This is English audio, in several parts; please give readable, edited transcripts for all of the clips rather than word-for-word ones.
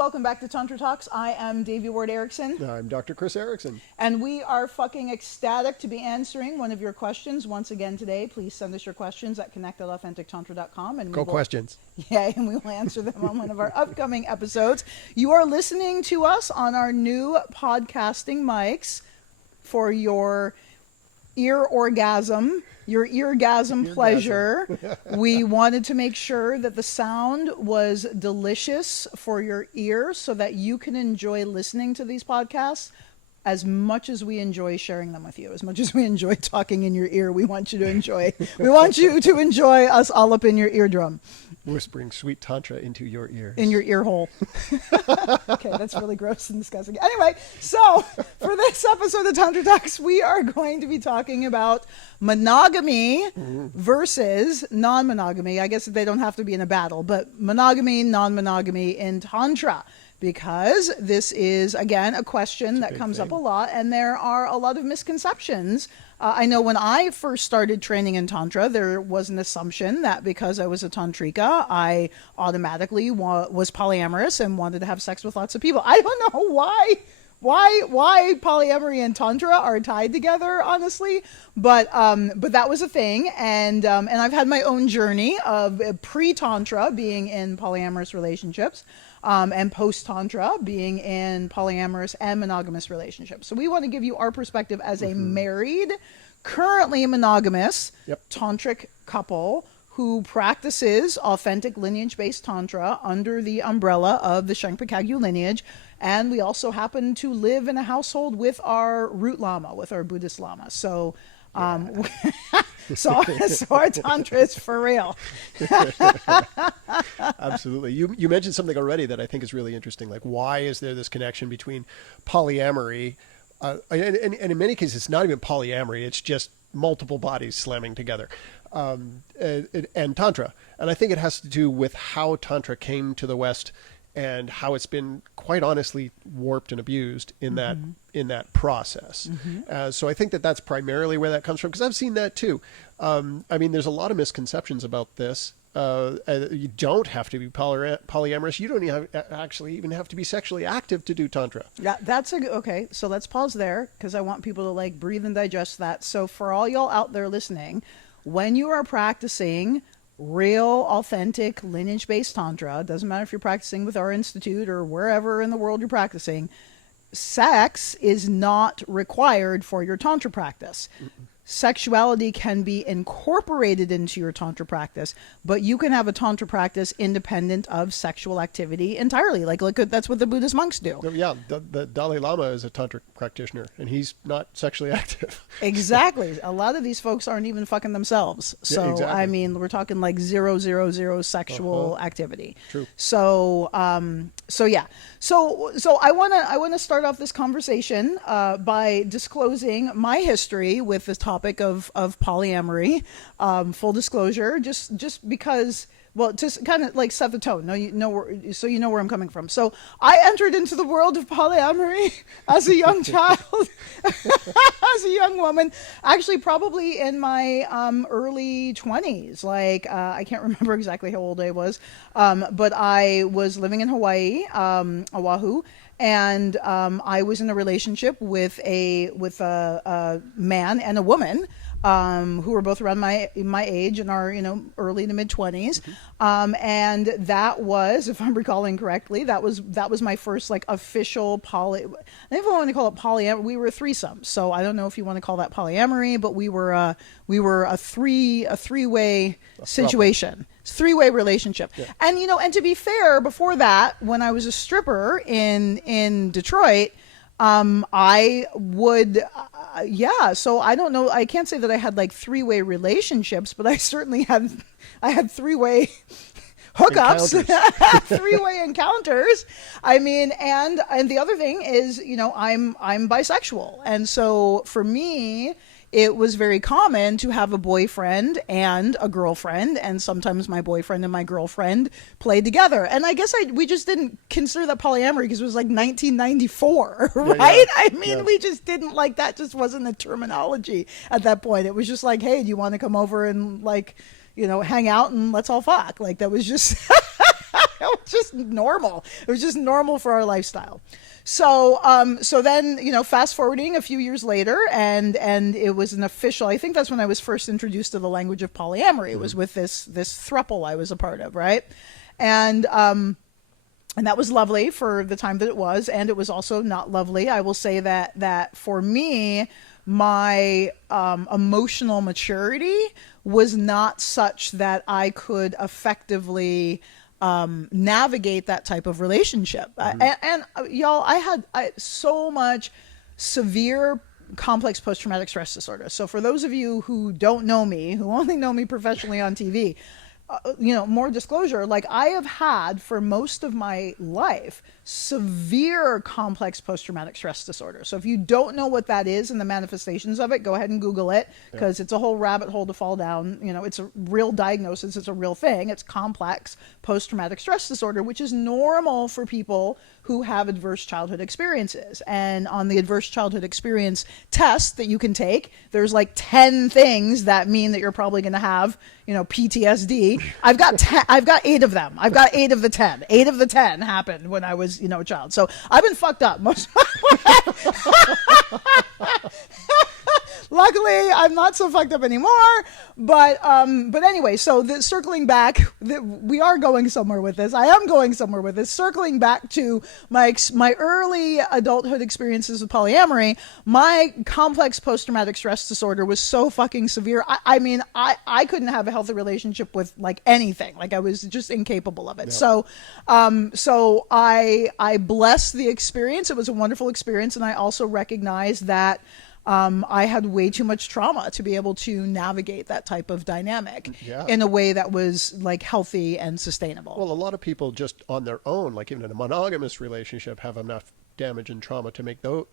welcome back to Tantra Talks. I am Davey Ward Erickson. I'm Dr. Chris Erickson. And we are fucking ecstatic to be answering one of your questions once again today. Please send us your questions at connect@authentictantra.com. And Go questions. Yeah, and we will answer them on one of our upcoming episodes. You are listening to us on our new podcasting mics for your ear orgasm, your eargasm pleasure. We wanted to make sure that the sound was delicious for your ear so that you can enjoy listening to these podcasts as much as we enjoy sharing them with you, as much as we enjoy talking in your ear. We want you to enjoy us all up in your eardrum. Whispering sweet tantra into your ears. In your ear hole. Okay, that's really gross and disgusting. Anyway, so for this episode of Tantra Talks, we are going to be talking about monogamy versus non-monogamy. I guess they don't have to be in a battle, but monogamy, non-monogamy in Tantra. Because this is, again, a question that comes up a lot, and there are a lot of misconceptions. I know when I first started training in Tantra, there was an assumption that because I was a Tantrika, I automatically was polyamorous and wanted to have sex with lots of people. I don't know why polyamory and Tantra are tied together, honestly, but that was a thing, and I've had my own journey of pre-Tantra being in polyamorous relationships. And post-Tantra being in polyamorous and monogamous relationships. So we want to give you our perspective as a married, currently monogamous, tantric couple who practices authentic lineage-based Tantra under the umbrella of the Shangpa Kagyu lineage. And we also happen to live in a household with our root Lama, with our Buddhist Lama. So so our Tantra is for real. Absolutely. You mentioned something already that I think is really interesting. Like, why is there this connection between polyamory, and in many cases, it's not even polyamory, it's just multiple bodies slamming together, and Tantra. And I think it has to do with how Tantra came to the West and how it's been, quite honestly, warped and abused in that process. So I think that's primarily where that comes from, because I've seen that too. I mean, there's a lot of misconceptions about this. You don't have to be polyamorous. You don't even have to be sexually active to do Tantra. Yeah, okay. So let's pause there, because I want people to breathe and digest that. So for all y'all out there listening, when you are practicing real, authentic, lineage-based Tantra, doesn't matter if you're practicing with our institute or wherever in the world you're practicing, sex is not required for your Tantra practice. Sexuality can be incorporated into your Tantra practice, but you can have a Tantra practice independent of sexual activity entirely. That's what the Buddhist monks do. Yeah, the Dalai Lama is a Tantra practitioner, and he's not sexually active. Exactly. A lot of these folks aren't even fucking themselves. So, yeah, exactly. I mean, we're talking 000 sexual activity. True. So, yeah. So I want to start off this conversation by disclosing my history with this topic of polyamory. Full disclosure, just because, well, to kind of set the tone. You know where I'm coming from. So I entered into the world of polyamory as a young child, as a young woman, actually probably in my early 20s. I can't remember exactly how old I was, but I was living in Hawaii, Oahu. And I was in a relationship with a man and a woman who were both around my age and are early to mid 20s. And that was, if I'm recalling correctly, that was my first official poly. I don't know if I want to call it polyamory. We were a threesome, so I don't know if you want to call that polyamory, but we were a three-way situation. Three-way relationship. Yeah. And to be fair, before that, when I was a stripper in Detroit, I would, so I don't know, I can't say that I had three-way relationships, but I certainly had three-way hookups, three-way encounters. I mean, and the other thing is, I'm bisexual. And so for me, it was very common to have a boyfriend and a girlfriend, and sometimes my boyfriend and my girlfriend played together. And I guess we just didn't consider that polyamory because it was 1994, right? Yeah. I mean, we just didn't that just wasn't the terminology at that point. It was just hey, do you want to come over and hang out and let's all fuck? That was just... just normal. It was just normal for our lifestyle. So, so then, fast forwarding a few years later, and it was an official. I think that's when I was first introduced to the language of polyamory. It was with this throuple I was a part of, right? And that was lovely for the time that it was, and it was also not lovely. I will say that for me, my emotional maturity was not such that I could effectively navigate that type of relationship. And y'all, I had so much severe complex post-traumatic stress disorder. So for those of you who don't know me, who only know me professionally on TV, more disclosure, like I have had for most of my life severe complex post-traumatic stress disorder. So if you don't know what that is and the manifestations of it, go ahead and Google it, because it's a whole rabbit hole to fall down. It's a real diagnosis. It's a real thing. It's complex post-traumatic stress disorder, which is normal for people who have adverse childhood experiences. And on the adverse childhood experience test that you can take, there's like 10 things that mean that you're probably going to have, PTSD. I've got 8 of them. I've got 8 of the 10. 8 of the 10 happened when I was, a child. So I've been fucked up most of my life. Luckily, I'm not so fucked up anymore. But anyway, so circling back, we are going somewhere with this. I am going somewhere with this. Circling back to my early adulthood experiences with polyamory, my complex post-traumatic stress disorder was so fucking severe. I mean, I couldn't have a healthy relationship with like anything. Like I was just incapable of it. Yeah. So I blessed the experience. It was a wonderful experience, and I also recognized that I had way too much trauma to be able to navigate that type of dynamic in a way that was like healthy and sustainable. Well, a lot of people just on their own, like even in a monogamous relationship, have enough damage and trauma to make a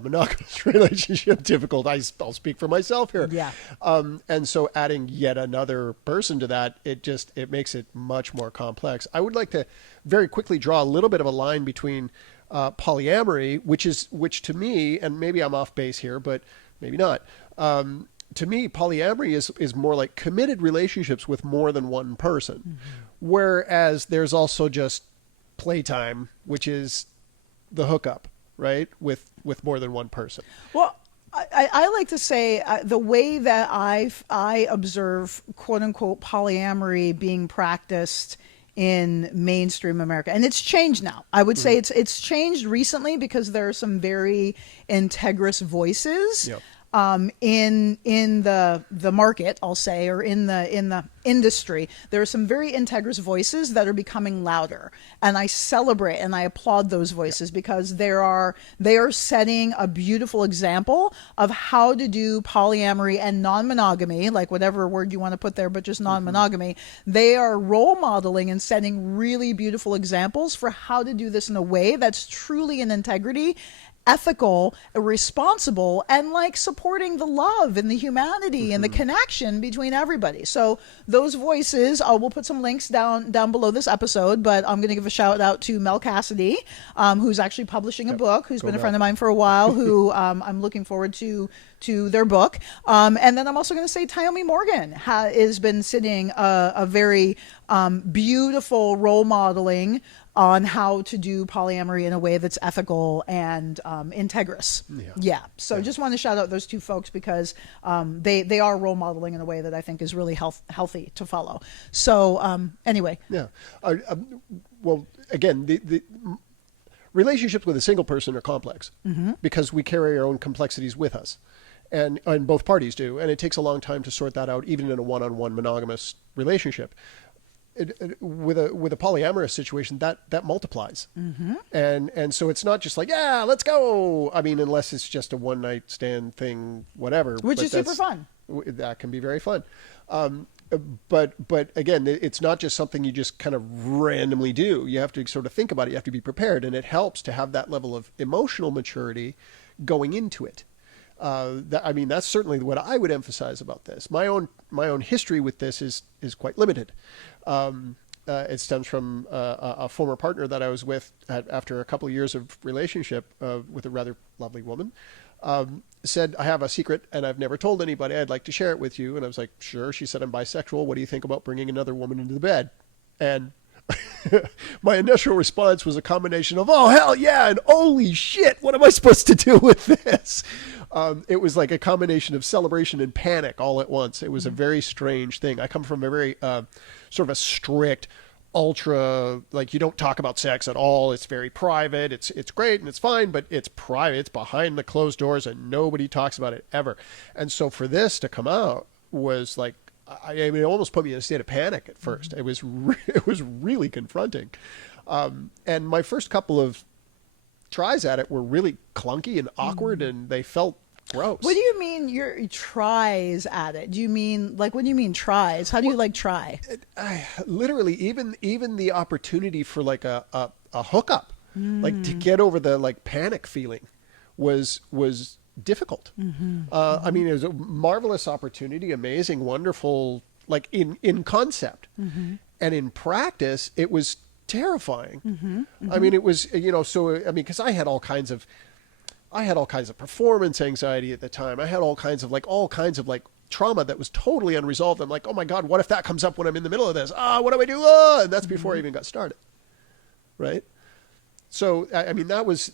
monogamous relationship difficult. I'll speak for myself here. Yeah. And so adding yet another person to that, it makes it much more complex. I would like to very quickly draw a little bit of a line between polyamory, which to me, and maybe I'm off base here, but maybe not. To me, polyamory is more like committed relationships with more than one person, whereas there's also just playtime, which is the hookup, right? With more than one person. Well, I like to say the way that I observe quote unquote polyamory being practiced in mainstream America, and it's changed now. I would say it's changed recently because there are some very integrous voices in the market, I'll say, or in the industry. There are some very integrous voices that are becoming louder, and I celebrate and I applaud those voices because they are setting a beautiful example of how to do polyamory and non-monogamy, like whatever word you want to put there, but just non-monogamy. They are role modeling and setting really beautiful examples for how to do this in a way that's truly in integrity, ethical, responsible, and like supporting the love and the humanity and the connection between everybody. So those voices, we'll put some links down below this episode, but I'm going to give a shout out to Mel Cassidy, who's actually publishing a book, who's been a friend of mine for a while, who I'm looking forward to their book. And then I'm also going to say Tayomi Morgan has been sitting a very beautiful role modeling on how to do polyamory in a way that's ethical and integrous. So just want to shout out those two folks because they are role modeling in a way that I think is really healthy to follow. So anyway. Well, again, the relationships with a single person are complex because we carry our own complexities with us. And both parties do. And it takes a long time to sort that out, even in a one-on-one monogamous relationship. With a polyamorous situation, that multiplies. And so it's not just like, yeah, let's go. I mean, unless it's just a one night stand thing, whatever. Which is super fun. That can be very fun. But again, it's not just something you just kind of randomly do. You have to sort of think about it. You have to be prepared. And it helps to have that level of emotional maturity going into it. That's certainly what I would emphasize about this. My own history with this is quite limited. It stems from a former partner that I was with after a couple of years of relationship with a rather lovely woman. Said, I have a secret and I've never told anybody. I'd like to share it with you. And I was like, sure. She said, I'm bisexual. What do you think about bringing another woman into the bed? And my initial response was a combination of, oh, hell yeah, and holy shit, what am I supposed to do with this? It was like a combination of celebration and panic all at once. It was a very strange thing. I come from a very sort of a strict, ultra, like, you don't talk about sex at all. It's very private. It's great and it's fine, but it's private. It's behind the closed doors and nobody talks about it ever. And so for this to come out was like, I mean, it almost put me in a state of panic at first. It was it was really confronting. And my first couple of tries at it were really clunky and awkward, and they felt gross. What do you mean your tries at it? Do you mean, like, what do you mean tries? How do you like try? Literally, even the opportunity for like a hookup, like to get over the like panic feeling was difficult. I mean, it was a marvelous opportunity, amazing, wonderful, like in concept, and in practice, it was terrifying. I mean, it was, so, I mean, because I had all kinds of performance anxiety at the time. I had all kinds of like trauma that was totally unresolved. I'm like, oh my God, what if that comes up when I'm in the middle of this? What do I do? And that's before I even got started. Right. So, I mean, that was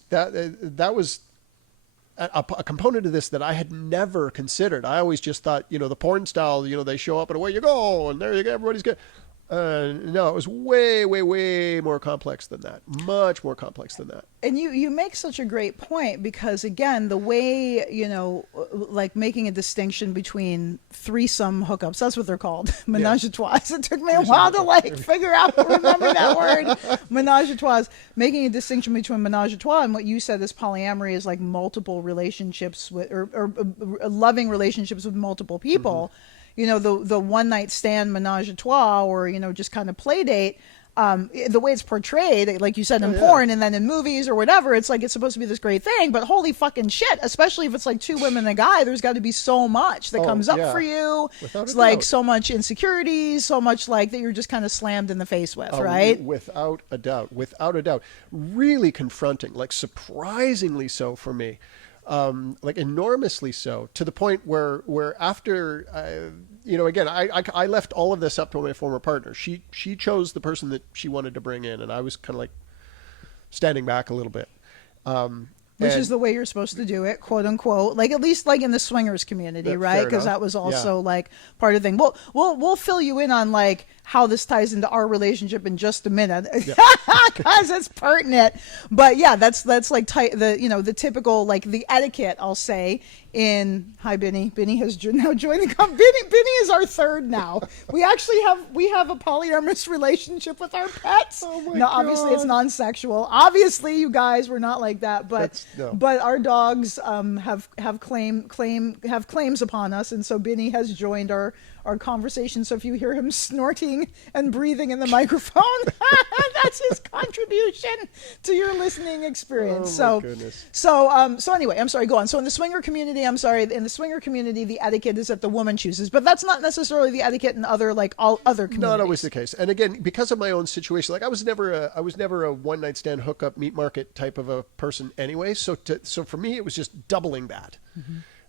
a component of this that I had never considered. I always just thought, the porn style, they show up and away you go, and there you go, everybody's good. No, it was way, way, way more complex than that. Much more complex than that. And you make such a great point, because again, the way, like making a distinction between threesome hookups, that's what they're called. Menage a trois. It took me a while to like figure out, remember that word. Menage a trois. Making a distinction between menage a trois and what you said is polyamory is like multiple relationships with, or loving relationships with multiple people. The one night stand menage a trois, or, just kind of play date, the way it's portrayed, like you said, in porn and then in movies or whatever, it's like, it's supposed to be this great thing, but holy fucking shit, especially if it's like two women and a guy, there's got to be so much that comes up for you. It's like so much insecurities, so much like that you're just kind of slammed in the face with, right? Without a doubt. Really confronting, like surprisingly so for me. Like enormously so, to the point where after, again, I left all of this up to my former partner. She chose the person that she wanted to bring in, and I was kind of like standing back a little bit. Which is the way you're supposed to do it, quote unquote, like at least like in the swingers community, right? Because that was also like part of the thing. We'll fill you in on like how this ties into our relationship in just a minute, because it's pertinent. But yeah, that's like the typical, like the etiquette, I'll say. Hi, Benny. Benny has now joined the company. Benny is our third now. We actually have a polyamorous relationship with our pets. Oh my no, God. obviously it's non-sexual. Obviously, you guys, we're not like that. But but our dogs have claims upon us, and so Benny has joined our conversation. So if you hear him snorting and breathing in the microphone, that's his contribution to your listening experience. Oh my goodness. So anyway, I'm sorry, go on. So in the swinger community, the etiquette is that the woman chooses, but that's not necessarily the etiquette in other, like all other communities. Not always the case. And again, because of my own situation, like I was never a one night stand hookup meat market type of a person anyway. So for me, it was just doubling that.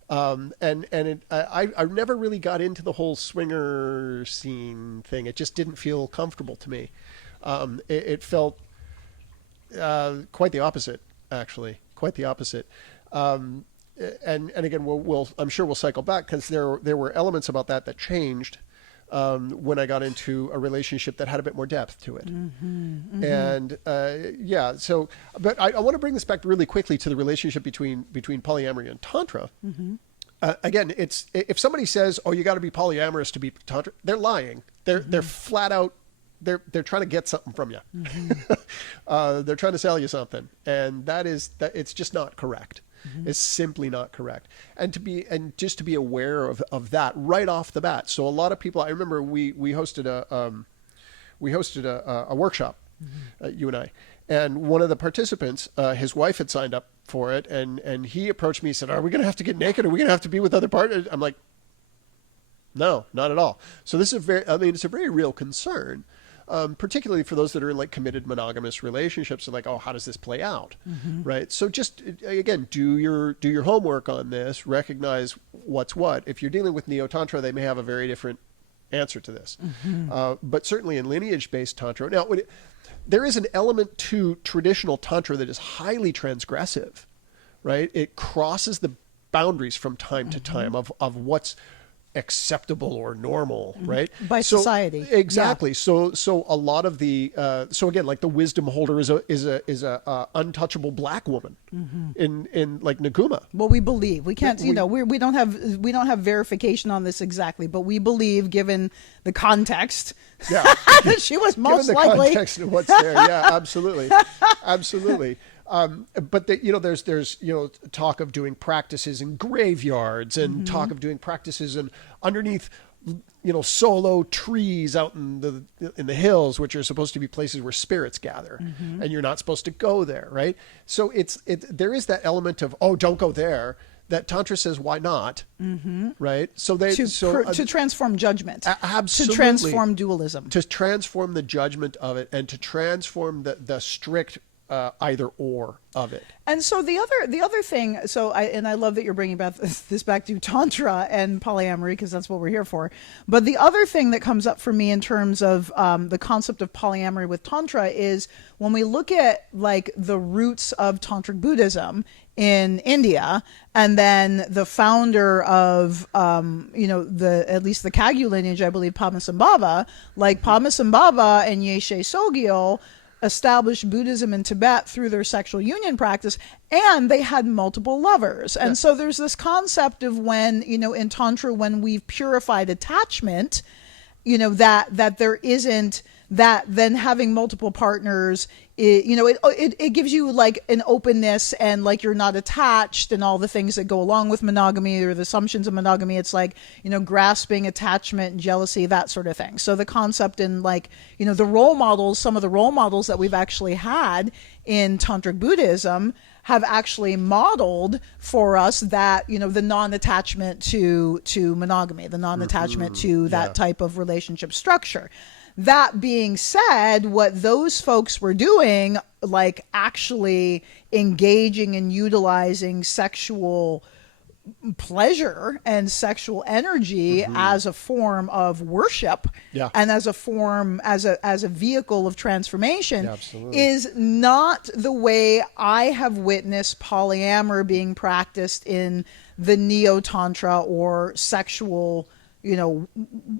I never really got into the whole swinger scene thing. It just didn't feel comfortable to me. It felt quite the opposite, actually, quite the opposite. And again, I'm sure we'll cycle back, because there were elements about that changed when I got into a relationship that had a bit more depth to it. And so, but I want to bring this back really quickly to the relationship between polyamory and Tantra. Again, it's, if somebody says, oh, you got to be polyamorous to be Tantra, they're lying. They're flat out, they're trying to get something from you. They're trying to sell you something. And it's just not correct. Is simply not correct. And just to be aware of that right off the bat. So a lot of people, I remember we hosted a workshop, you and I, and one of the participants, his wife had signed up for it, and he approached me and said, are we going to have to get naked? Are we going to have to be with other partners? I'm like, no, not at all. So this is it's a very real concern. Particularly for those that are in like committed monogamous relationships, and like, oh, how does this play out? Right. So just, again, do your homework on this, recognize what's what. If you're dealing with neo-tantra, they may have a very different answer to this. But certainly in lineage-based Tantra. Now, there is an element to traditional Tantra that is highly transgressive, right? It crosses the boundaries from time to time of what's acceptable or normal, right? By society. Exactly. Yeah. So a lot of the so again, like the wisdom holder is a untouchable black woman in like Naguma. Well, we believe. We can't, we don't have verification on this exactly, but we believe, given the context, that she was most given the likely. Context of what's there. Yeah, absolutely. Absolutely. But there's talk of doing practices in graveyards and talk of doing practices and underneath solo trees out in the hills, which are supposed to be places where spirits gather, and you're not supposed to go there, right? So there is that element of, oh, don't go there, that Tantra says, why not? Right? So to transform judgment, absolutely, to transform dualism, to transform the judgment of it, and to transform the strict either or of it. And so the other thing, I love that you're bringing this back to Tantra and polyamory, because that's what we're here for. But the other thing that comes up for me in terms of the concept of polyamory with Tantra is when we look at like the roots of Tantric Buddhism in India, and then the founder of at least the Kagyu lineage, I believe, Padmasambhava, like Padmasambhava and Yeshe Sogyo established Buddhism in Tibet through their sexual union practice, and they had multiple lovers. And so there's this concept of when, in Tantra, when we've purified attachment, that there isn't that, then having multiple partners, it gives you like an openness, and like you're not attached, and all the things that go along with monogamy or the assumptions of monogamy. It's like, grasping, attachment, jealousy, that sort of thing. So the concept in like, the role models, some of the role models that we've actually had in Tantric Buddhism have actually modeled for us that, the non-attachment to monogamy, the non-attachment to that type of relationship structure. That being said, what those folks were doing, like actually engaging and utilizing sexual pleasure and sexual energy as a form of worship and as a form, as a vehicle of transformation, is not the way I have witnessed polyamory being practiced in the neo-tantra or sexual,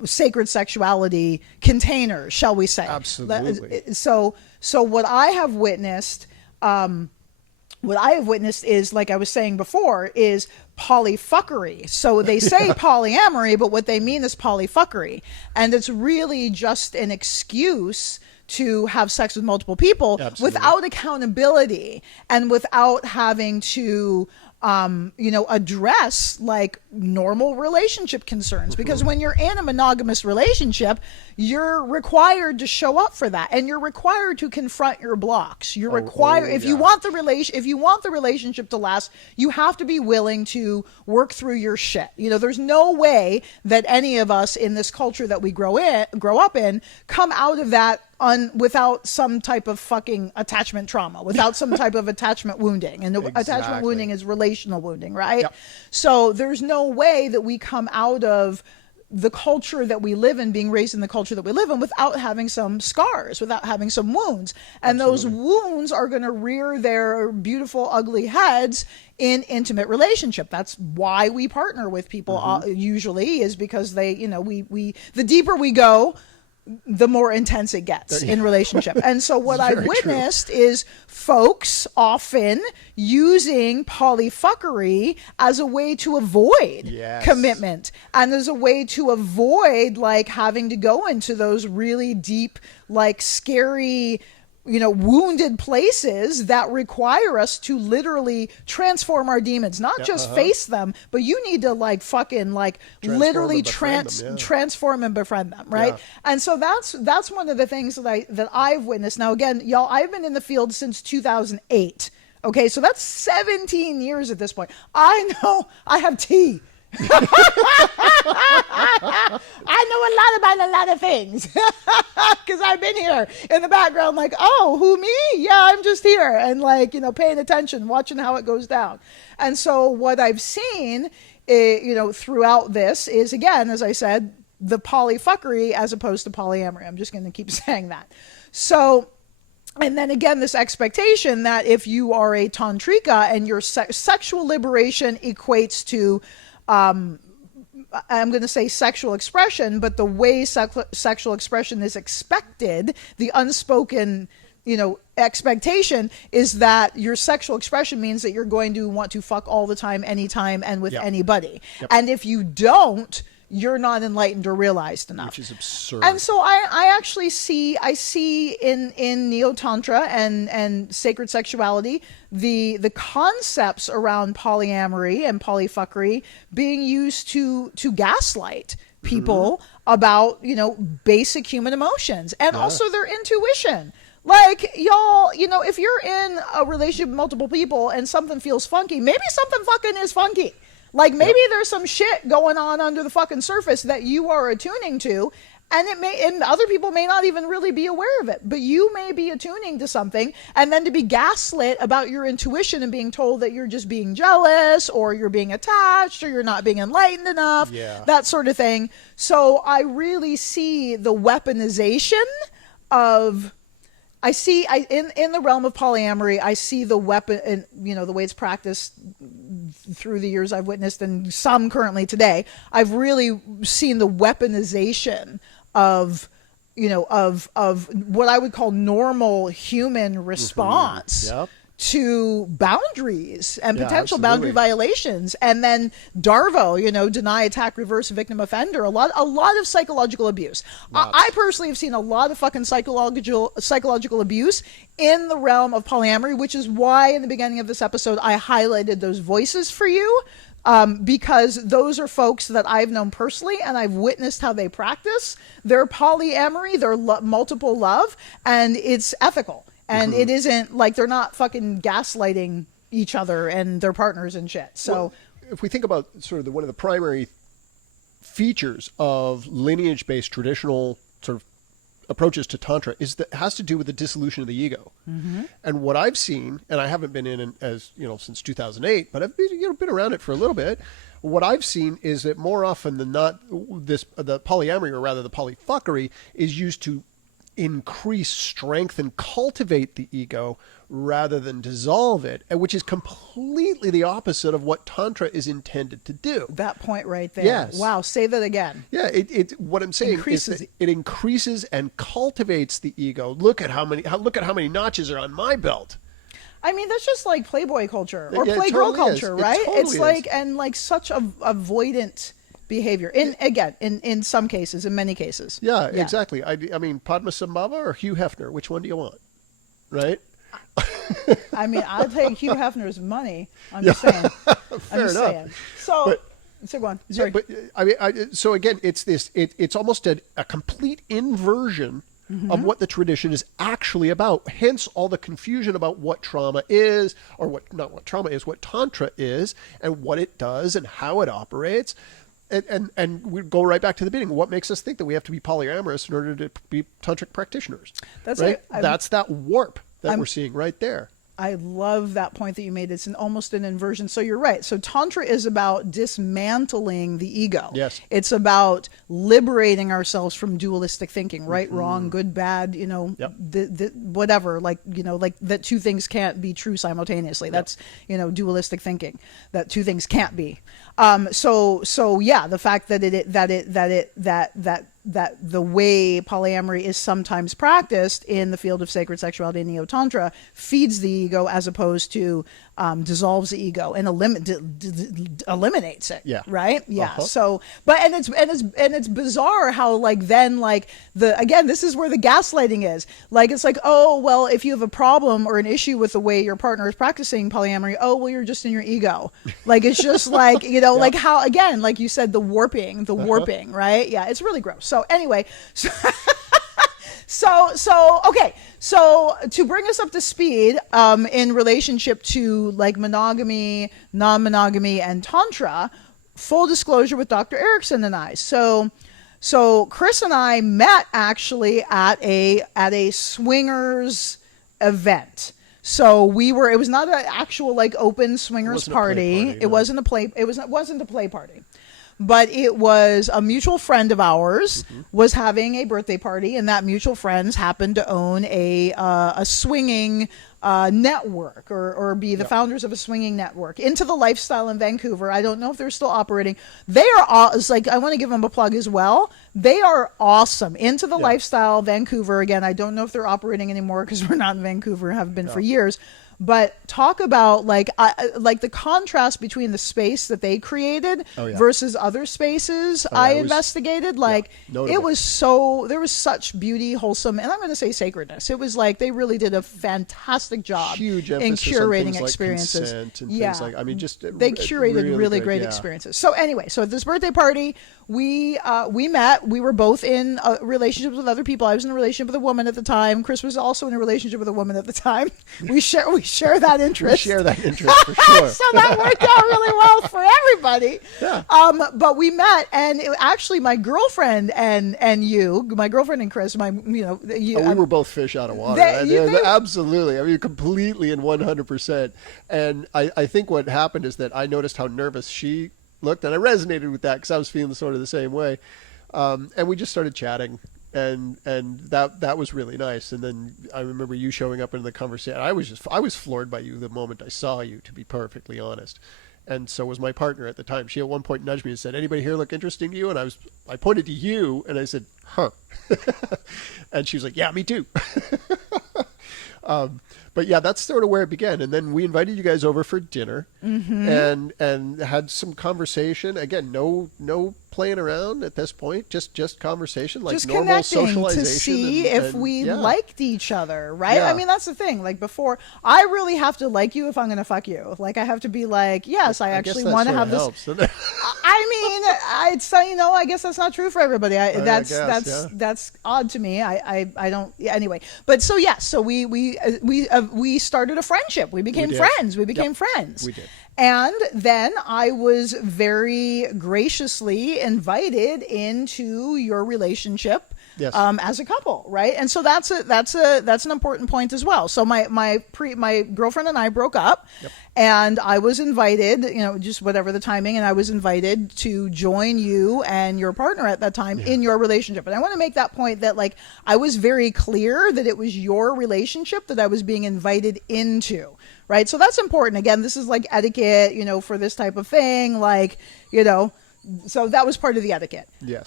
sacred sexuality containers, shall we say. Absolutely. So what I have witnessed, is, like I was saying before, is polyfuckery. So they say polyamory, but what they mean is polyfuckery. And it's really just an excuse to have sex with multiple people without accountability and without having to address like normal relationship concerns, because when you're in a monogamous relationship, you're required to show up for that, and you're required to confront your blocks. You're required, if you want the relationship to last, you have to be willing to work through your shit. There's no way that any of us in this culture that we grow up in come out of that without some type of fucking attachment trauma, without some type of attachment wounding. And attachment wounding is relational wounding, right? Yep. So there's no way that we come out of the culture that we live in, being raised in the culture that we live in, without having some scars, without having some wounds. And those wounds are going to rear their beautiful, ugly heads in intimate relationship. That's why we partner with people usually, is because they, the deeper we go, the more intense it gets in relationship. And so what I've witnessed is folks often using polyfuckery as a way to avoid commitment, and as a way to avoid like having to go into those really deep, like scary, wounded places that require us to literally transform our demons, not just face them, but you need to like fucking like literally transform and befriend them. Right. Yeah. And so that's one of the things that I've witnessed. Now, again, y'all, I've been in the field since 2008. Okay. So that's 17 years at this point. I know I have tea. I know a lot of things because I've been here in the background like, oh, who, me? Yeah, I'm just here, and like, paying attention, watching how it goes down. And so what I've seen, throughout this is, again, as I said, the polyfuckery as opposed to polyamory. I'm just going to keep saying that. So, and then again, this expectation that if you are a tantrika and your sexual liberation equates to, I'm going to say sexual expression, but the way sexual expression is expected, the unspoken, expectation is that your sexual expression means that you're going to want to fuck all the time, anytime, and with anybody. Yep. And if you don't, you're not enlightened or realized enough. Which is absurd. And so I actually see in Neo-Tantra and sacred sexuality, the concepts around polyamory and polyfuckery being used to gaslight people about, basic human emotions and also their intuition. Like, y'all, if you're in a relationship with multiple people and something feels funky, maybe something fucking is funky. Like, maybe there's some shit going on under the fucking surface that you are attuning to, and other people may not even really be aware of it, but you may be attuning to something, and then to be gaslit about your intuition and being told that you're just being jealous, or you're being attached, or you're not being enlightened enough, that sort of thing. So I really see the weaponization of... in the realm of polyamory, I see the weapon, and the way it's practiced through the years I've witnessed, and some currently today, I've really seen the weaponization of what I would call normal human response to boundaries and potential boundary violations. And then DARVO, deny, attack, reverse, victim, offender, a lot of psychological abuse. I personally have seen a lot of fucking psychological abuse in the realm of polyamory, which is why in the beginning of this episode I highlighted those voices for you, because those are folks that I've known personally and I've witnessed how they practice their polyamory, their multiple love, and it's ethical. And it isn't like they're not fucking gaslighting each other and their partners and shit. So well, if we think about sort of one of the primary features of lineage-based traditional sort of approaches to Tantra has to do with the dissolution of the ego. And what I've seen, and I haven't been in as, since 2008, but I've been around it for a little bit. What I've seen is that more often than not, the polyamory, or rather the polyfuckery, is used to increase strength and cultivate the ego rather than dissolve it, which is completely the opposite of what Tantra is intended to do. That point right there. Yes. Wow. Say that again. Yeah. What I'm saying is that it increases and cultivates the ego. Look at how many notches are on my belt. I mean, that's just like Playboy culture or Playgirl culture, right? It's like, and like such a avoidant behavior in some cases, in many cases. Yeah, exactly. I mean, Padmasambhava or Hugh Hefner, which one do you want? Right? I mean, I'll take Hugh Hefner's money. I'm just saying. Fair enough. So go on. Sorry. Yeah, but I mean, so again, it's almost a complete inversion of what the tradition is actually about. Hence all the confusion about what trauma is, or what Tantra is, and what it does and how it operates. And we go right back to the beginning. What makes us think that we have to be polyamorous in order to be tantric practitioners? That's right. That's that warp that we're seeing right there. I love that point that you made. It's almost an inversion. So you're right. So Tantra is about dismantling the ego. Yes. It's about liberating ourselves from dualistic thinking, right, wrong, good, bad, whatever, like that two things can't be true simultaneously. That's, dualistic thinking, that two things can't be. So yeah, the fact that that the way polyamory is sometimes practiced in the field of sacred sexuality and Neo-Tantra feeds the ego as opposed to dissolves the ego and eliminates it. Yeah. Right. Yeah. So, but it's bizarre how this is where the gaslighting is. Like, it's like, oh, well, if you have a problem or an issue with the way your partner is practicing polyamory, oh, well, you're just in your ego. Like, it's just like, like how, again, like you said, the warping, right? Yeah. It's really gross. So anyway, okay. So to bring us up to speed, in relationship to like monogamy, non-monogamy, and Tantra, full disclosure with Dr. Erickson and I. So Chris and I met actually at a swingers event. So it was not an actual like open swingers party. It wasn't a play party. but it was a mutual friend of ours was having a birthday party, and that mutual friends happened to own a swinging network or be the founders of a swinging network. Into the Lifestyle in Vancouver. I don't know if they're still operating. They are it's like, I want to give them a plug as well. They are awesome. Into the Lifestyle Vancouver. Again, I don't know if they're operating anymore because we're not in Vancouver and have been for years. But talk about like the contrast between the space that they created versus other spaces I investigated. Like it was there was such beauty, wholesome, and I'm going to say sacredness. It was like they really did a fantastic job in curating experiences. And things like, I mean, just they curated really great experiences. So anyway, so at this birthday party, we met. We were both in relationships with other people. I was in a relationship with a woman at the time. Chris was also in a relationship with a woman at the time. We share that interest. We share that interest for sure. So that worked out really well for everybody. Yeah. But we met, and actually, my girlfriend and my girlfriend and Chris, we were both fish out of water. Absolutely. I mean, completely and 100%. And I think what happened is that I noticed how nervous she looked, and I resonated with that because I was feeling sort of the same way. And we just started chatting. And that was really nice. And then I remember you showing up in the conversation. I was floored by you the moment I saw you, to be perfectly honest. And so was my partner at the time. She at one point nudged me and said, "Anybody here look interesting to you?" And I pointed to you and I said, "Huh." And she was like, "Yeah, me too." But yeah, that's sort of where it began. And then we invited you guys over for dinner and had some conversation. Again, no playing around at this point, just conversation, like just normal socialization. To see if we liked each other, right? Yeah. I mean, that's the thing. Like before, I really have to like you if I'm going to fuck you. Like I have to be like, yes, I actually want to have this. I mean, it's I guess that's not true for everybody. That's odd to me. I don't. Yeah, anyway, but so we started a friendship. We became friends. We became friends. We did. And then I was very graciously invited into your relationship as a couple, right? And so that's an important point as well. So my girlfriend and I broke up, and I was invited, just whatever the timing, and I was invited to join you and your partner at that time in your relationship. And I want to make that point that like I was very clear that it was your relationship that I was being invited into. Right. So that's important. Again, this is like etiquette, for this type of thing, like, so that was part of the etiquette. Yes.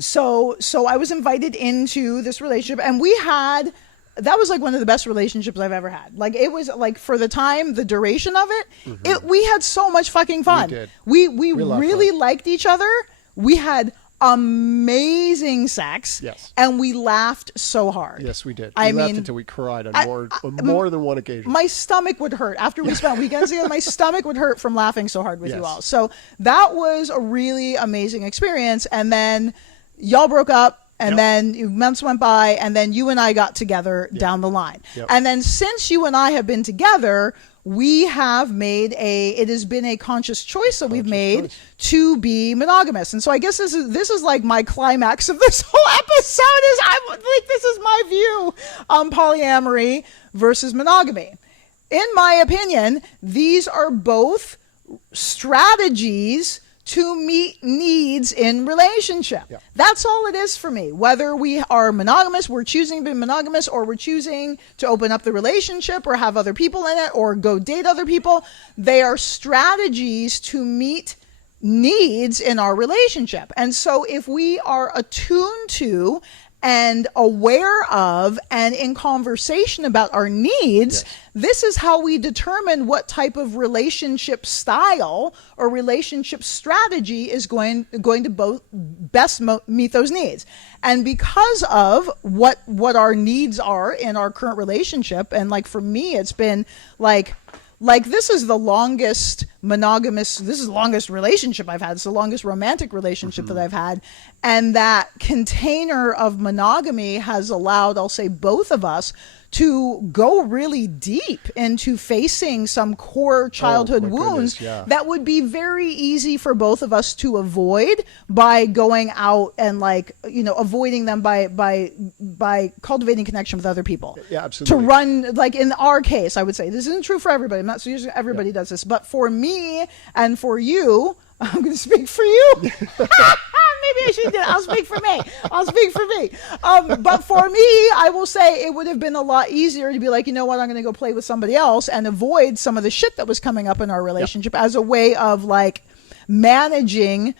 So I was invited into this relationship, and that was like one of the best relationships I've ever had. Like it was like, for the time, the duration of it, we had so much fucking fun. We did. We really liked each other. We had amazing sex. Yes. And we laughed so hard. Yes, we did. We laughed until we cried on more than one occasion. My stomach would hurt after we spent weekends together. My stomach would hurt from laughing so hard with you all. So that was a really amazing experience. And then y'all broke up, and then months went by, and then you and I got together down the line. And then since you and I have been together, it has been a conscious choice that we've made to be monogamous. And so I guess this is like my climax of this whole episode this is my view on polyamory versus monogamy. In my opinion, these are both strategies to meet needs in relationship. That's all it is for me. Whether we are monogamous, we're choosing to be monogamous, or we're choosing to open up the relationship or have other people in it or go date other people, they are strategies to meet needs in our relationship. And so if we are attuned to and aware of and in conversation about our needs, this is how we determine what type of relationship style or relationship strategy is going to best meet those needs. And because of what our needs are in our current relationship, and like for me, it's been like this is the longest relationship I've had. It's the longest romantic relationship that I've had. And that container of monogamy has allowed, I'll say, both of us to go really deep into facing some core childhood wounds that would be very easy for both of us to avoid by going out and avoiding them by cultivating connection with other people. Yeah, absolutely. To run, like in our case, I would say, this isn't true for everybody. I'm not suggesting everybody does this, but for me and for you, I'm going to speak for you. Maybe I should do it. I'll speak for me. But for me, I will say it would have been a lot easier to be like, you know what, I'm going to go play with somebody else and avoid some of the shit that was coming up in our relationship as a way of like managing,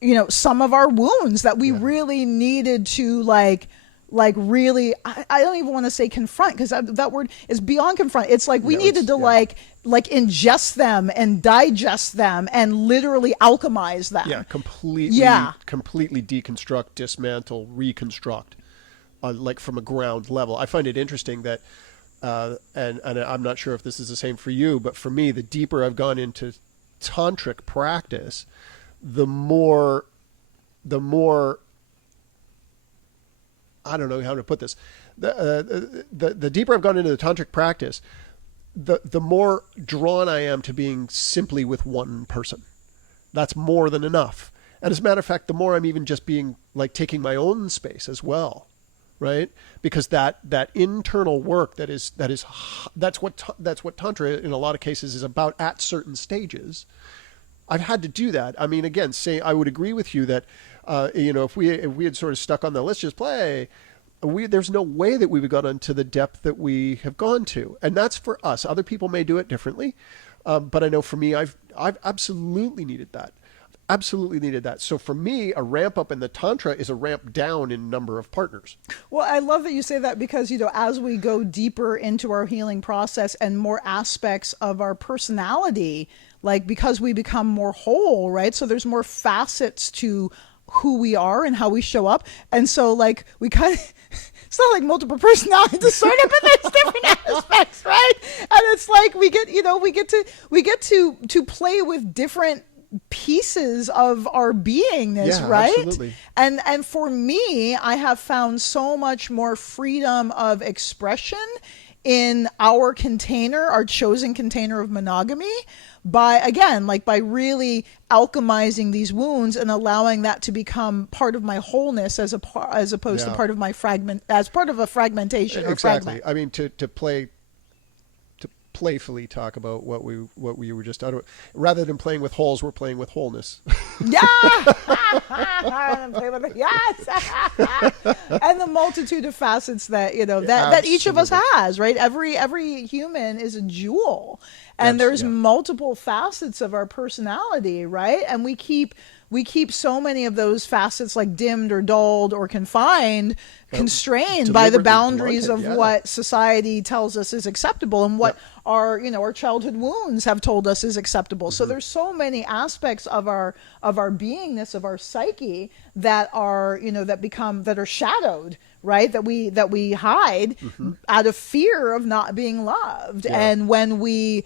you know, some of our wounds that we really needed to like really, I don't even want to say confront, because that word is beyond confront. It's like we needed to like ingest them and digest them and literally alchemize them. Completely deconstruct, dismantle, reconstruct, like from a ground level. I find it interesting that, and I'm not sure if this is the same for you, but for me, the deeper I've gone into tantric practice, the more I don't know how to put this. The deeper I've gone into the tantric practice, the more drawn I am to being simply with one person. That's more than enough. And as a matter of fact, the more I'm even just being like taking my own space as well, right? Because that internal work that's what Tantra in a lot of cases is about at certain stages. I've had to do that. I mean, again, I would agree with you that, if we had sort of stuck on the let's just play, there's no way that we would have gone into the depth that we have gone to, and that's for us. Other people may do it differently, but I know for me, I've absolutely needed that. Absolutely needed that. So for me, a ramp up in the Tantra is a ramp down in number of partners. Well, I love that you say that, because, you know, as we go deeper into our healing process and more aspects of our personality, like because we become more whole, right? So there's more facets to who we are and how we show up. And so like we kind of, it's not like multiple personality disorder, but there's different aspects, right? And it's like we get to play with different pieces of our beingness, right? Absolutely. And for me, I have found so much more freedom of expression in our container, our chosen container of monogamy, by really alchemizing these wounds and allowing that to become part of my wholeness as opposed to part of my part of a fragmentation. Exactly. I mean, to playfully talk about what we were just out of, rather than playing with holes, we're playing with wholeness. Yes. And the multitude of facets that that each of us has, right? Every human is a jewel, and there's multiple facets of our personality, right? And we keep so many of those facets like dimmed or dulled or confined, constrained by the boundaries of what society tells us is acceptable and what our childhood wounds have told us is acceptable. So there's so many aspects of our beingness, of our psyche, that are that are shadowed, right? That we hide out of fear of not being loved. And when we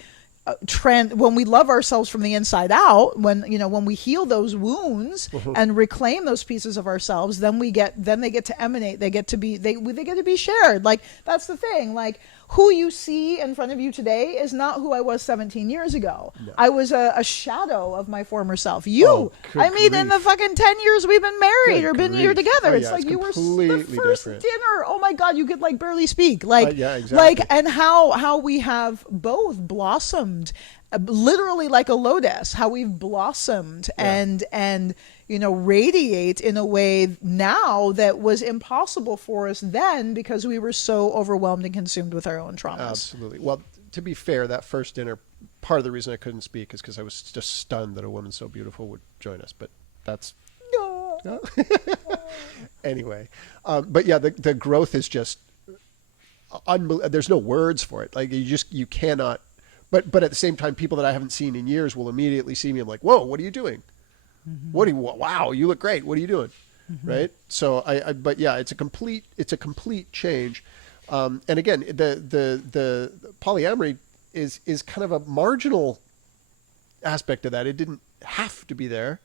love ourselves from the inside out, when we heal those wounds and reclaim those pieces of ourselves, then they get to emanate. They get to be shared. Like, that's the thing. Like, who you see in front of you today is not who I was 17 years ago. No. I was a shadow of my former self. In the fucking 10 years we've been married or been here together, it's like you were the first different dinner. Oh my God, you could like barely speak. Exactly. And how we have both blossomed, literally like a lotus, how we've blossomed and radiate in a way now that was impossible for us then, because we were so overwhelmed and consumed with our own traumas. Absolutely. Well, to be fair, that first dinner, part of the reason I couldn't speak is because I was just stunned that a woman so beautiful would join us. But that's anyway. But yeah, the growth is just unbelievable. There's no words for it. Like you cannot. But at the same time, people that I haven't seen in years will immediately see me. I'm like, whoa, what are you doing? Wow, you look great. What are you doing? Right. So but yeah, it's a complete change. And again, the polyamory is kind of a marginal aspect of that. It didn't have to be there.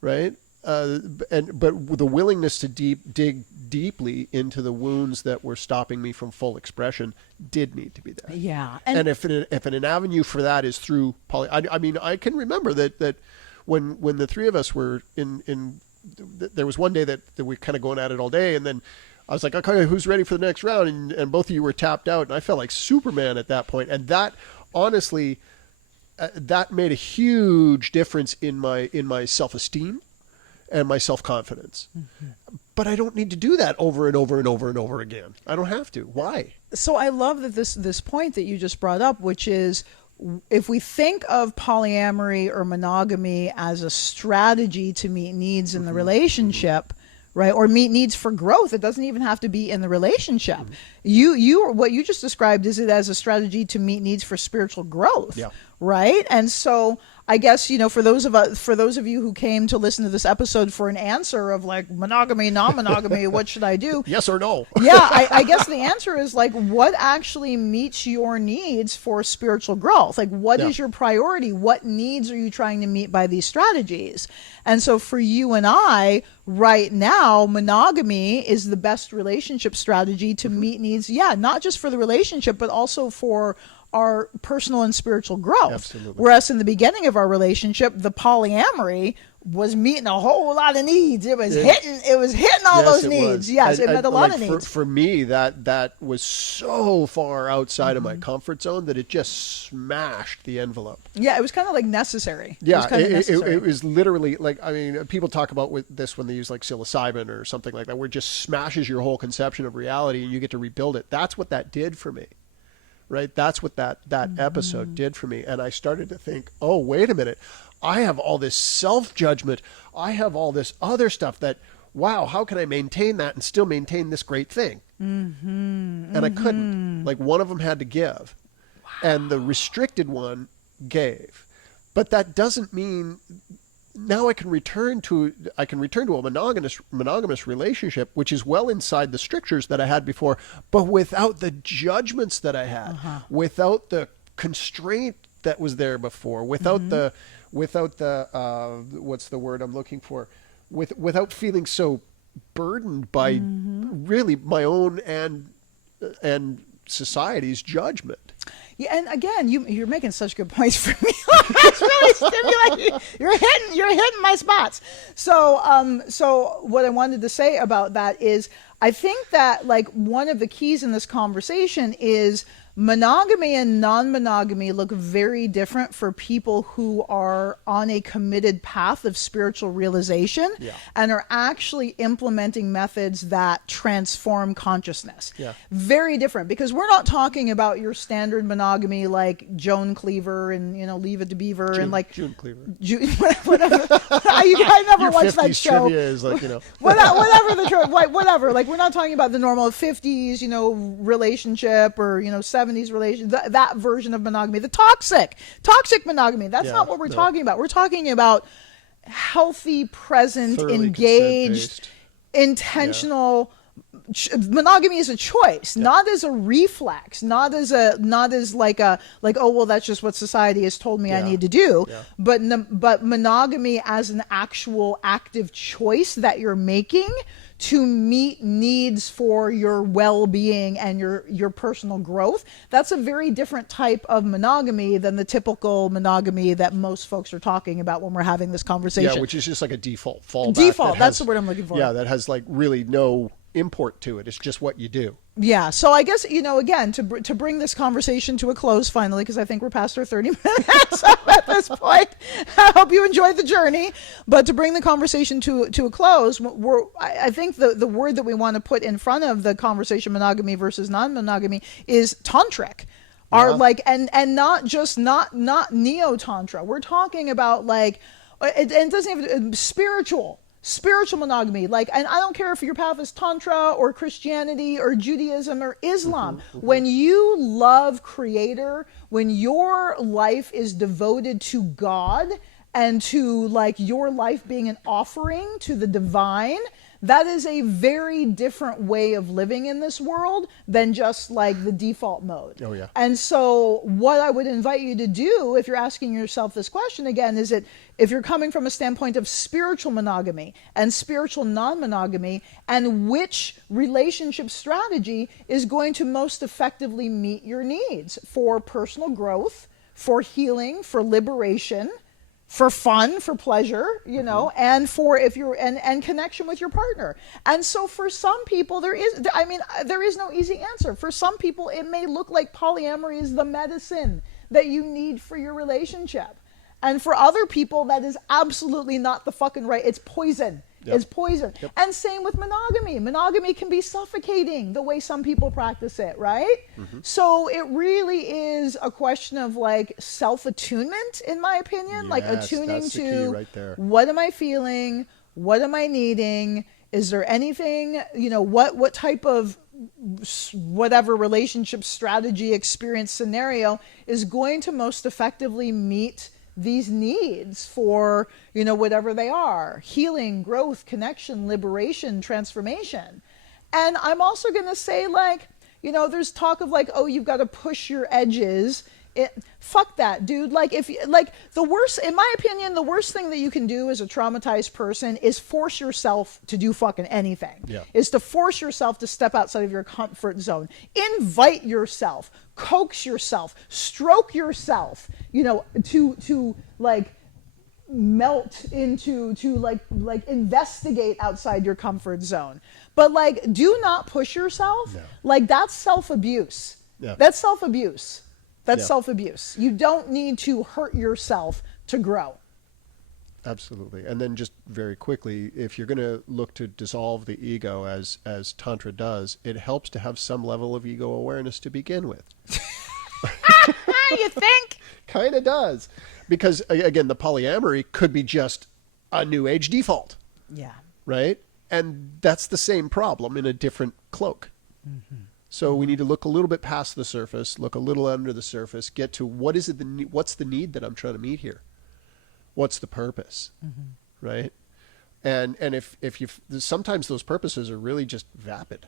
Right. But the willingness to dig deeply into the wounds that were stopping me from full expression did need to be there. Yeah. And if an avenue for that is through I mean, I can remember that when the three of us were in there was one day that we kind of going at it all day, and then I was like, okay, who's ready for the next round? And both of you were tapped out, and I felt like Superman at that point. And that, honestly, that made a huge difference in my self-esteem and my self-confidence. But I don't need to do that over and over and over and over again. I don't have to. Why? So I love that this point that you just brought up, which is, if we think of polyamory or monogamy as a strategy to meet needs in the relationship, right, or meet needs for growth, it doesn't even have to be in the relationship. What you just described is it as a strategy to meet needs for spiritual growth, right? And so I guess, for those of you who came to listen to this episode for an answer of like monogamy, non-monogamy, what should I do? Yes or no? I guess the answer is like, what actually meets your needs for spiritual growth? Like, what is your priority? What needs are you trying to meet by these strategies? And so for you and I right now, monogamy is the best relationship strategy to meet needs. Yeah. Not just for the relationship, but also for our personal and spiritual growth. Absolutely. Whereas in the beginning of our relationship, the polyamory was meeting a whole lot of needs. It was hitting all those needs. Yes, it met a lot of needs. For me, that was so far outside of my comfort zone that it just smashed the envelope. Yeah, it was kind of like necessary. Yeah, it was literally like, I mean, people talk about with this when they use like psilocybin or something like that, where it just smashes your whole conception of reality and you get to rebuild it. That's what that did for me. Right? That's what that episode did for me. And I started to think, oh, wait a minute. I have all this self-judgment. I have all this other stuff that, wow, how can I maintain that and still maintain this great thing? And I couldn't. Like, one of them had to give. Wow. And the restricted one gave. But that doesn't mean now I can return to a monogamous relationship, which is well inside the strictures that I had before, but without the judgments that I had, without the constraint that was there before, without the what's the word I'm looking for, without feeling so burdened by really my own and society's judgment. Yeah, and again, you're making such good points for me. It's really stimulating. You're hitting my spots. So what I wanted to say about that is, I think that like one of the keys in this conversation is monogamy and non-monogamy look very different for people who are on a committed path of spiritual realization and are actually implementing methods that transform consciousness. Very different, because we're not talking about your standard monogamy like Joan Cleaver and Leave It to Beaver and like June Cleaver. Whatever. I never Your watched that 50s show. Trivia is like, whatever the trope, whatever. Like, we're not talking about the normal 50s, relationship or 70s relation, that version of monogamy, the toxic monogamy. That's not what we're talking about. We're talking about healthy, present, thoroughly engaged, intentional. Monogamy is a choice, not as a reflex, not as like oh well, that's just what society has told me I need to do, but monogamy as an actual active choice that you're making to meet needs for your well-being and your personal growth. That's a very different type of monogamy than the typical monogamy that most folks are talking about when we're having this conversation. Yeah, which is just like a default fallback. That's the word I'm looking for. Yeah, that has like really no import to it. It's just what you do. Yeah. So I guess, again, to bring this conversation to a close finally, because I think we're past our 30 minutes at this point. I hope you enjoyed the journey. But to bring the conversation to a close, I think the word that we want to put in front of the conversation, monogamy versus non-monogamy, is tantric. And not just not neo-tantra. We're talking about like, it doesn't even, spiritual monogamy, and I don't care if your path is Tantra or Christianity or Judaism or Islam. When you love Creator, when your life is devoted to God and to your life being an offering to the divine, that is a very different way of living in this world than just the default mode. Oh, yeah. And so what I would invite you to do, if you're asking yourself this question again, is that if you're coming from a standpoint of spiritual monogamy and spiritual non-monogamy, and which relationship strategy is going to most effectively meet your needs for personal growth, for healing, for liberation, for fun, for pleasure, and for and connection with your partner. And so for some people, there is no easy answer. For some people, it may look like polyamory is the medicine that you need for your relationship. And for other people, that is absolutely not the fucking right. It's poison. Yep. It's poison. Yep. And same with monogamy. Monogamy can be suffocating the way some people practice it, right? So it really is a question of like self-attunement, in my opinion, like Yes, attuning that's the key to right there. what am I feeling? What am I needing? Is there anything, what type of whatever relationship strategy, experience, scenario is going to most effectively meet these needs for, whatever they are: healing, growth, connection, liberation, transformation. And I'm also going to say, like, there's talk of like, oh, you've got to push your edges. Fuck that, dude. Like, the worst, in my opinion, the worst thing that you can do as a traumatized person is force yourself to do fucking anything. Yeah. Is to force yourself to step outside of your comfort zone. Invite yourself, coax yourself, stroke yourself, to like melt into, to like investigate outside your comfort zone. But like, do not push yourself. No. Like, that's self-abuse. Yeah. That's self-abuse. That's Yeah. self-abuse. You don't need to hurt yourself to grow. Absolutely. And then just very quickly, if you're going to look to dissolve the ego as Tantra does, it helps to have some level of ego awareness to begin with. You think? Kind of does. Because, again, the polyamory could be just a new age default, Yeah. right? And that's the same problem in a different cloak. So we need to look a little bit past the surface, look a little under the surface, get to what's the need that I'm trying to meet here? What's the purpose, right? And if sometimes those purposes are really just vapid.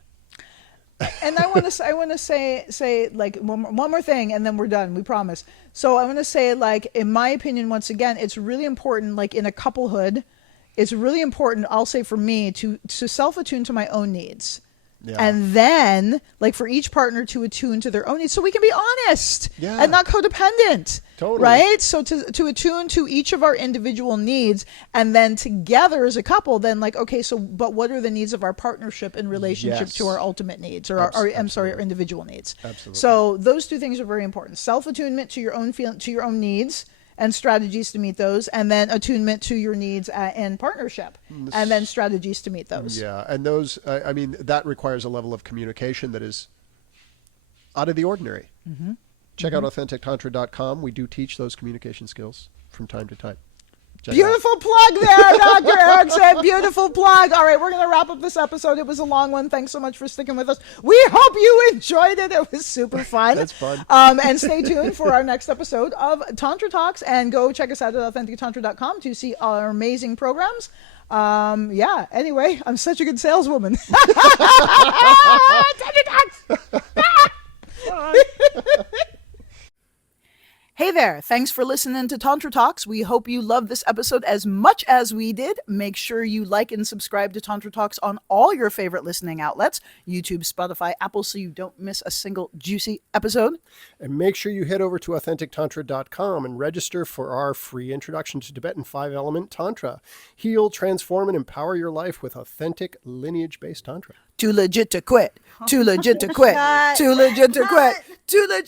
And I want to say like one more thing, and then we're done. We promise. So I want to say, like, in my opinion, once again, it's really important, like in a couplehood, it's really important, I'll say for me, to self-attune to my own needs. Yeah. And then, like, for each partner to attune to their own needs, so we can be honest and not codependent. Totally. Right? So to attune to each of our individual needs, and then together as a couple, then like, okay, so but what are the needs of our partnership in relationship to our ultimate needs, or our individual needs? Absolutely. So those two things are very important: self-attunement to your own to your own needs and strategies to meet those, and then attunement to your needs in partnership, and then strategies to meet those. Yeah, and those, I mean, that requires a level of communication that is out of the ordinary. Check out AuthenticTantra.com. We do teach those communication skills from time to time. Check it out. Beautiful plug there, Dr. Erickson. Beautiful plug. All right, we're going to wrap up this episode. It was a long one. Thanks so much for sticking with us. We hope you enjoyed it. It was super fun. That's fun. And stay tuned for our next episode of Tantra Talks, and go check us out at AuthenticTantra.com to see our amazing programs. Yeah, anyway, I'm such a good saleswoman. Tantra Talks! Hey there, thanks for listening to Tantra Talks. We hope you loved this episode as much as we did. Make sure you like and subscribe to Tantra Talks on all your favorite listening outlets, YouTube, Spotify, Apple, so you don't miss a single juicy episode. And make sure you head over to AuthenticTantra.com and register for our free introduction to Tibetan 5-element Tantra. Heal, transform, and empower your life with authentic lineage-based Tantra. Too legit to quit. Too legit to quit. Too legit to quit. Too legit.